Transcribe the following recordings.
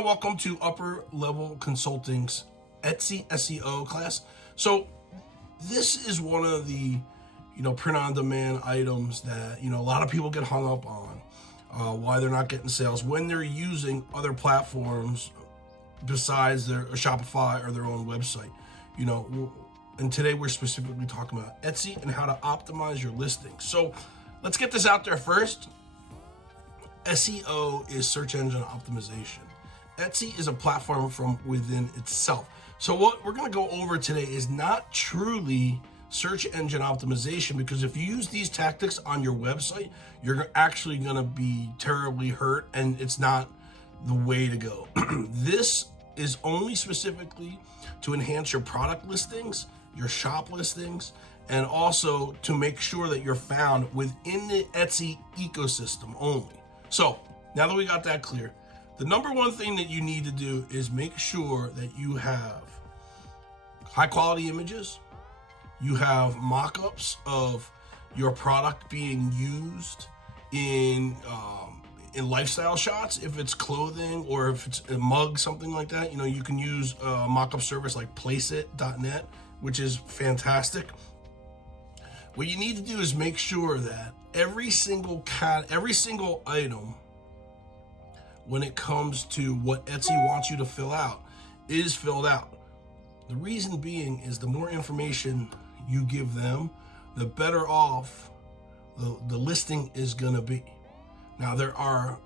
everyone, welcome to Upper Level Consulting's Etsy SEO class. So this is one of the, print on demand items that, a lot of people get hung up on, why they're not getting sales when they're using other platforms besides their Shopify or their own website. And today we're specifically talking about Etsy and how to optimize your listings. So let's get this out there first. SEO is search engine optimization. Etsy is a platform from within itself. So what we're going to go over today is not truly search engine optimization, because if you use these tactics on your website, you're actually going to be terribly hurt, and it's not the way to go. This is only specifically to enhance your product listings, your shop listings, and also to make sure that you're found within the Etsy ecosystem only. So now that we got that clear, the number one thing that you need to do is make sure that you have high quality images, you have mock-ups of your product being used in lifestyle shots. If it's clothing or if it's a mug, something like that, you can use a mock-up service like placeit.net, which is fantastic. What you need to do is make sure that every single item, when it comes to what Etsy wants you to fill out, is filled out. The reason being is the more information you give them, the better off the listing is going to be. Now, there are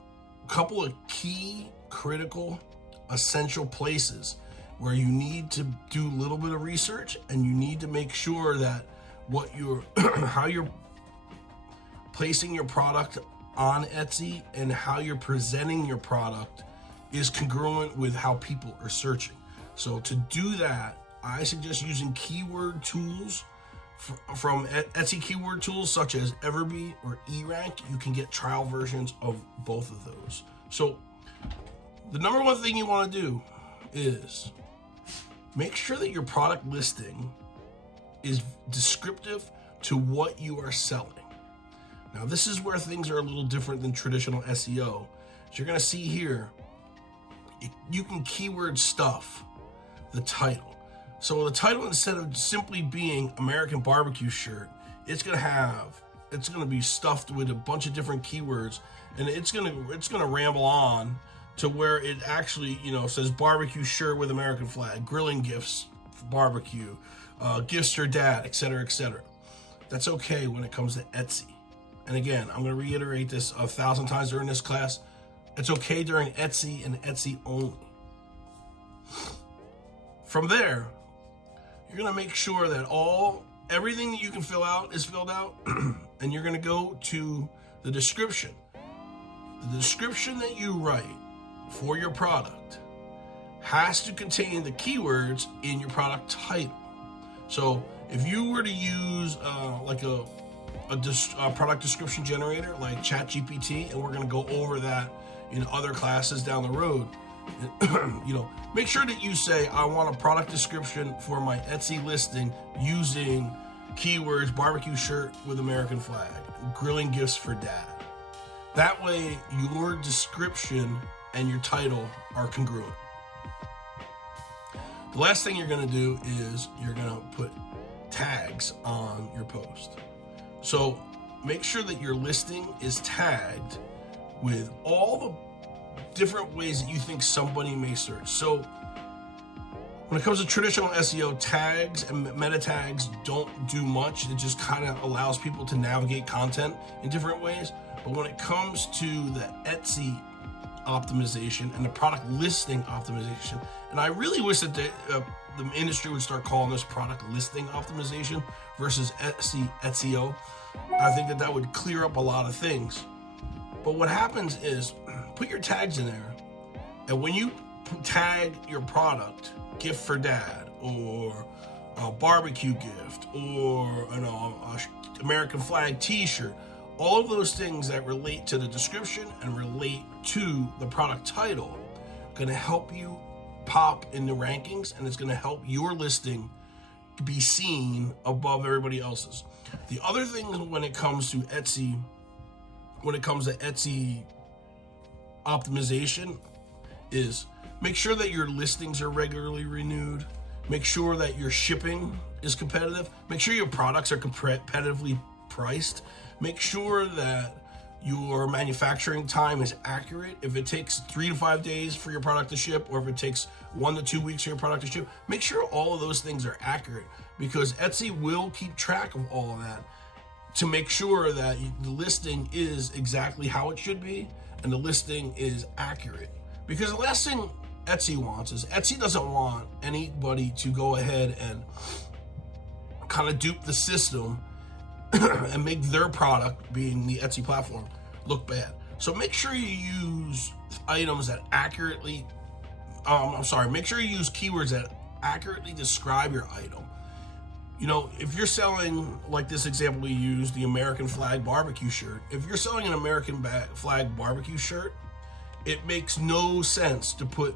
a couple of key, critical, essential places where you need to do a little bit of research, and you need to make sure that how you're placing your product on Etsy and how you're presenting your product is congruent with how people are searching. So to do that, I suggest using keyword tools from Etsy keyword tools such as Everbee or eRank. You can get trial versions of both of those. So the number one thing you want to do is make sure that your product listing is descriptive to what you are selling. Now, this is where things are a little different than traditional SEO. As you're going to see here, you can keyword stuff the title. So the title, instead of simply being American barbecue shirt, it's going to be stuffed with a bunch of different keywords, and it's going to ramble on to where it actually, says barbecue shirt with American flag, grilling gifts for barbecue, gifts for dad, etc., etc. That's okay when it comes to Etsy. And again, I'm going to reiterate this 1,000 times during this class. It's okay during Etsy and Etsy only. From there, you're going to make sure that everything that you can fill out is filled out, and you're going to go to the description. The description that you write for your product has to contain the keywords in your product title. So if you were to use like a product description generator like ChatGPT, and we're going to go over that in other classes down the road, make sure that you say, I want a product description for my Etsy listing using keywords barbecue shirt with American flag, grilling gifts for dad. That way your description and your title are congruent. The last thing you're going to do is you're going to put tags on your post. So make sure that your listing is tagged with all the different ways that you think somebody may search. So when it comes to traditional SEO, tags and meta tags don't do much. It just kind of allows people to navigate content in different ways. But when it comes to the Etsy optimization and the product listing optimization, and I really wish that the industry would start calling this product listing optimization versus Etsy SEO. I think that would clear up a lot of things. But what happens is, put your tags in there, and when you tag your product, gift for dad, or a barbecue gift, or an American flag t-shirt, all of those things that relate to the description and relate to the product title are going to help you pop in the rankings, and it's going to help your listing be seen above everybody else's. The other thing when it comes to Etsy optimization is Make sure that your listings are regularly renewed. Make sure that your shipping is competitive. Make sure your products are competitively priced. Make sure that your manufacturing time is accurate. If it takes 3 to 5 days for your product to ship, or if it takes 1 to 2 weeks for your product to ship, make sure all of those things are accurate, because Etsy will keep track of all of that to make sure that the listing is exactly how it should be and the listing is accurate. Because the last thing Etsy wants is, Etsy doesn't want anybody to go ahead and kind of dupe the system and make their product, being the Etsy platform, look bad. So make sure you use items that accurately, make sure you use keywords that accurately describe your item. You know, if you're selling, like this example we used, the American flag barbecue shirt, if you're selling an American flag barbecue shirt, it makes no sense to put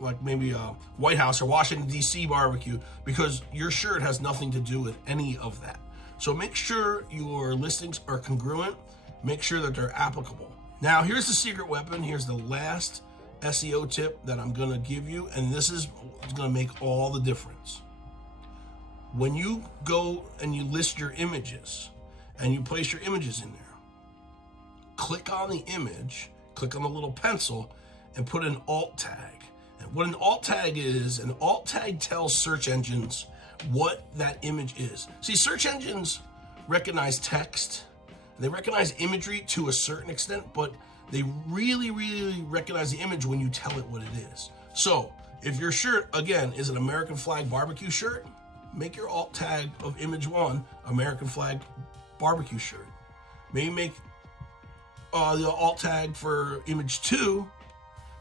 like maybe a White House or Washington DC barbecue, because your shirt has nothing to do with any of that. So make sure your listings are congruent. Make sure that they're applicable. Now, here's the secret weapon. Here's the last SEO tip that I'm gonna give you, and this is gonna make all the difference. When you go and you list your images and you place your images in there, click on the image, click on the little pencil, and put an alt tag. And what an alt tag is, an alt tag tells search engines what that image is. See, search engines recognize text, they recognize imagery to a certain extent, but they really recognize the image when you tell it what it is. So if your shirt, again, is an American flag barbecue shirt, make your alt tag of image 1 American flag barbecue shirt. Maybe make the alt tag for image 2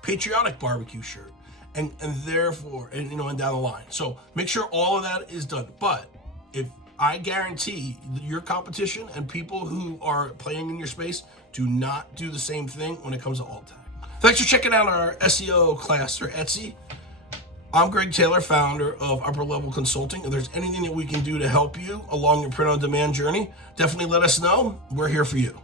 patriotic barbecue shirt, and therefore, and down the line. So make sure all of that is done. But if I guarantee your competition and people who are playing in your space do not do the same thing when it comes to alt tag. Thanks for checking out our SEO class for Etsy. I'm Greg Taylor, founder of Upper Level Consulting. If there's anything that we can do to help you along your print-on-demand journey, definitely let us know. We're here for you.